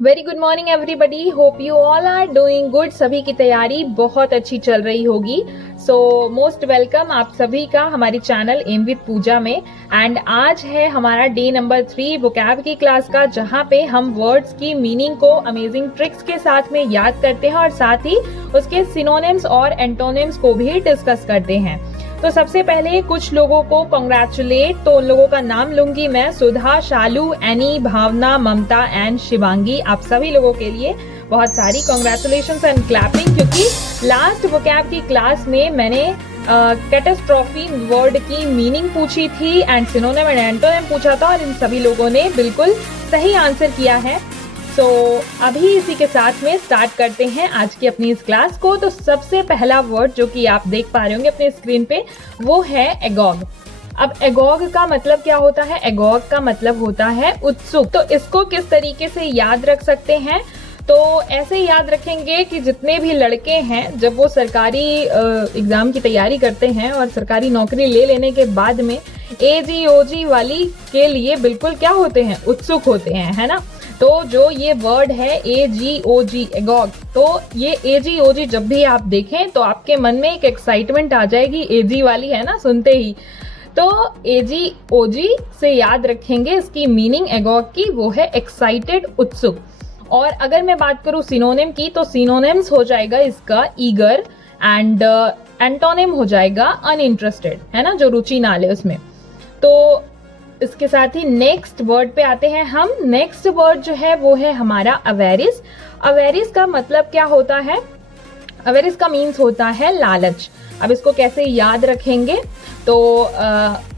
Very good morning everybody, hope you all are doing good. सभी की तैयारी बहुत अच्छी चल रही होगी। सो मोस्ट वेलकम आप सभी का हमारी चैनल एम विद पूजा में। एंड आज है हमारा डे नंबर 3 वोकैब की क्लास का, जहाँ पे हम वर्ड्स की मीनिंग को अमेजिंग ट्रिक्स के साथ में याद करते हैं और साथ ही उसके सिनोनिम्स और एंटोनिम्स को भी डिस्कस करते हैं। तो सबसे पहले कुछ लोगों को कॉन्ग्रेचुलेट, तो उन लोगों का नाम लूंगी मैं। सुधा, शालू, एनी, भावना, ममता एंड शिवांगी, आप सभी लोगों के लिए बहुत सारी कॉन्ग्रेचुलेशंस एंड क्लैपिंग, क्योंकि लास्ट वोकैब की क्लास में मैंने कैटास्ट्रॉफी वर्ड की मीनिंग पूछी थी एंड सिनोनिम एंड एंटोनिम पूछा था और इन सभी लोगों ने बिल्कुल सही आंसर किया है। तो अभी इसी के साथ में स्टार्ट करते हैं आज की अपनी इस क्लास को। तो सबसे पहला वर्ड जो कि आप देख पा रहे होंगे अपने स्क्रीन पे, वो है एगॉग। अब एगॉग का मतलब क्या होता है? एगॉग का मतलब होता है उत्सुक। तो इसको किस तरीके से याद रख सकते हैं? तो ऐसे याद रखेंगे कि जितने भी लड़के हैं, जब वो सरकारी एग्जाम की तैयारी करते हैं और सरकारी नौकरी ले लेने के बाद में AG-OG वाली के लिए बिल्कुल क्या होते हैं? उत्सुक होते हैं, है ना। तो जो ये वर्ड है AG-OG, एगॉग, तो ये AG-OG जब भी आप देखें तो आपके मन में एक एक्साइटमेंट आ जाएगी, AG वाली है ना सुनते ही। तो AG-OG से याद रखेंगे इसकी मीनिंग एगॉग की, वो है एक्साइटेड, उत्सुक। और अगर मैं बात करूं सिनोनिम की, तो सिनोनिम्स हो जाएगा इसका ईगर एंड एंटोनिम हो जाएगा अनइंटरेस्टेड, है ना, जो रुचि ना ले उसमें। तो इसके साथ ही नेक्स्ट वर्ड पे आते हैं हम। नेक्स्ट वर्ड जो है वो है हमारा अवेरिस। अवेरिस का मतलब क्या होता है? अवेरिस का मीन्स होता है लालच। अब इसको कैसे याद रखेंगे? तो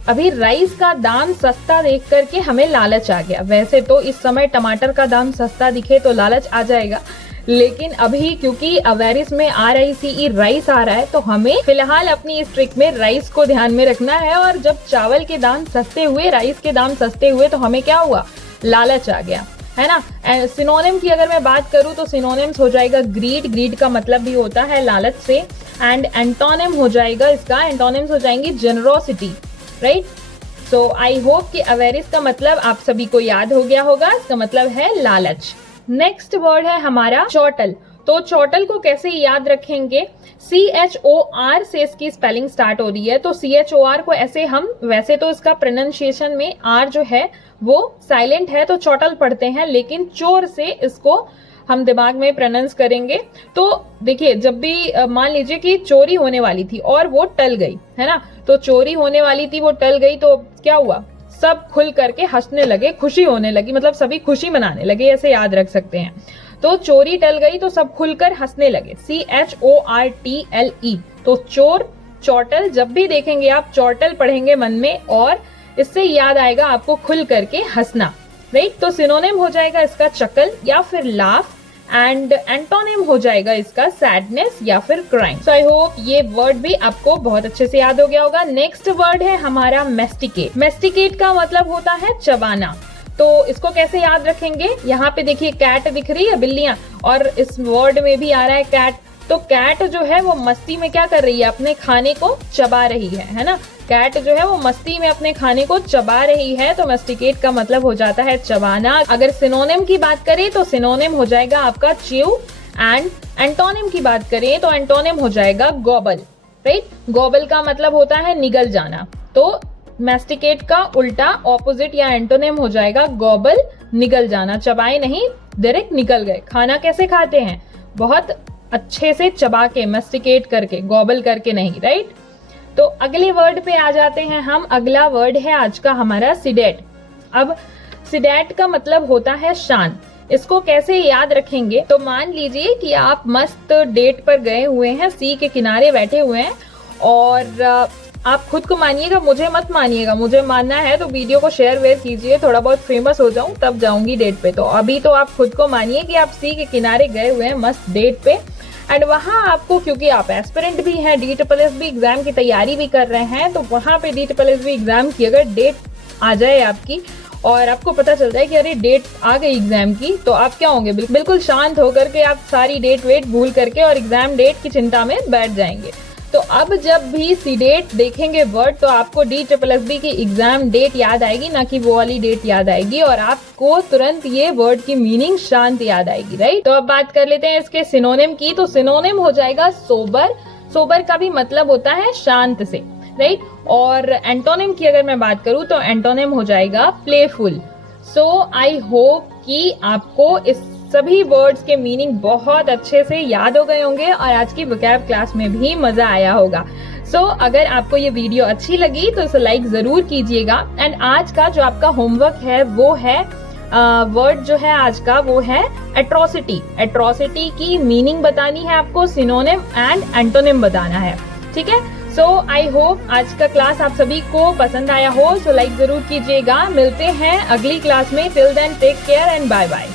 अभी राइस का दाम सस्ता देख करके हमें लालच आ गया। वैसे तो इस समय टमाटर का दाम सस्ता दिखे तो लालच आ जाएगा, लेकिन अभी क्योंकि अवेरिस में RICE राइस आ रहा है, तो हमें फिलहाल अपनी इस ट्रिक में राइस को ध्यान में रखना है। और जब चावल के दाम सस्ते हुए, राइस के दाम सस्ते हुए, तो हमें क्या हुआ? लालच आ गया, है ना। सिनोनिम की अगर मैं बात करूं तो सिनोनिम्स हो जाएगा ग्रीड। ग्रीड का मतलब भी होता है लालच से। एंड एंटोनिम हो जाएगा इसका, एंटोनिम्स हो जाएंगी generosity, right. So I hope कि अवेरिस का मतलब आप सभी को याद हो गया होगा। इसका मतलब है लालच। नेक्स्ट वर्ड है हमारा चौटल। तो चौटल को कैसे याद रखेंगे? CHOR से इसकी स्पेलिंग स्टार्ट हो रही है। तो CHOR को ऐसे हम, वैसे तो इसका प्रोनाउंसिएशन में R जो है वो साइलेंट है तो चौटल पढ़ते हैं, लेकिन चोर से इसको हम दिमाग में प्रोनाउंस करेंगे। तो देखिए, जब भी मान लीजिए कि चोरी होने वाली थी और वो टल गई, है ना, तो चोरी होने वाली थी, वो टल गई, तो क्या हुआ? सब खुल करके हंसने लगे, खुशी होने लगी, मतलब सभी खुशी मनाने लगे, ऐसे याद रख सकते हैं। तो चोरी टल गई तो सब खुलकर हंसने लगे, CHORTLE। तो चोर, चौटल, जब भी देखेंगे आप चौटल पढ़ेंगे मन में और इससे याद आएगा आपको खुल करके हंसना, राइट। तो सिनोनिम हो जाएगा इसका चकल या फिर लाफ, एंड एंटोनिम हो जाएगा इसका सैडनेस या फिर क्राइम। सो आई होप ये वर्ड भी आपको बहुत अच्छे से याद हो गया होगा। नेक्स्ट वर्ड है हमारा मेस्टिकेट। मेस्टिकेट का मतलब होता है चबाना। तो इसको कैसे याद रखेंगे? यहाँ पे देखिए कैट दिख रही है, बिल्लियां, और इस वर्ड में भी आ रहा है कैट। तो कैट जो है वो मस्ती में क्या कर रही है? अपने खाने को चबा रही है ना। कैट जो है वो मस्ती में अपने खाने को चबा रही है, तो मेस्टिकेट का मतलब हो जाता है चबाना। अगर सिनोनिम की बात करें तो सिनोनिम हो जाएगा आपका च्यू, एंड एंटोनिम की बात करें तो एंटोनिम हो जाएगा गॉबल, राइट। गॉबल का मतलब होता है निगल जाना। तो मेस्टिकेट का उल्टा ऑपोजिट या एंटोनिम हो जाएगा गॉबल, निगल जाना। चबाए नहीं, डायरेक्ट निकल गए। खाना कैसे खाते हैं? बहुत अच्छे से चबा के, मेस्टिकेट करके, गॉबल करके नहीं, राइट। तो अगले वर्ड पे आ जाते हैं हम। अगला वर्ड है आज का हमारा सिडेट। अब सिडेट का मतलब होता है शांत। इसको कैसे याद रखेंगे? तो मान लीजिए कि आप मस्त डेट पर गए हुए हैं, सी के किनारे बैठे हुए हैं, और आप खुद को मानिएगा, मुझे मत मानिएगा। मुझे मानना है तो वीडियो को शेयर वेयर कीजिए, थोड़ा बहुत फेमस हो जाऊं तब जाऊंगी डेट पे। तो अभी तो आप खुद को मानिए कि आप सी के किनारे गए हुए हैं मस्त डेट पे, एंड वहां आपको, क्योंकि आप एस्पिरेंट भी हैं, DSSB एग्जाम की तैयारी भी कर रहे हैं, तो वहां पे DSSB एग्जाम की अगर डेट आ जाए आपकी और आपको पता चल जाए कि अरे डेट आ गई एग्जाम की, तो आप क्या होंगे? बिल्कुल शांत होकर के आप सारी डेट वेट भूल करके और एग्जाम डेट की चिंता में बैठ जाएंगे। तो अब जब भी सी डेट देखेंगे वर्ड तो आपको DSSB की एग्जाम डेट याद आएगी, ना कि वो वाली डेट याद आएगी, और आपको तुरंत ये वर्ड की मीनिंग शांत याद आएगी, राइट। तो अब बात कर लेते हैं इसके सिनोनिम की। तो सिनोनिम हो जाएगा सोबर। सोबर का भी मतलब होता है शांत से, राइट। और एंटोनिम की अगर मैं बात करूं तो एंटोनिम हो जाएगा प्लेफुल। सो आई होप कि आपको इस सभी वर्ड्स के मीनिंग बहुत अच्छे से याद हो गए होंगे और आज की वोकैब क्लास में भी मजा आया होगा। सो अगर आपको ये वीडियो अच्छी लगी तो इसे लाइक जरूर कीजिएगा। एंड आज का जो आपका होमवर्क है वो है वर्ड जो है आज का वो है एट्रोसिटी। एट्रोसिटी की मीनिंग बतानी है आपको, सिनोनिम एंड एंटोनिम बताना है, ठीक है। सो आई होप आज का क्लास आप सभी को पसंद आया हो। सो लाइक जरूर कीजिएगा। मिलते हैं अगली क्लास में। Till then take care and bye bye.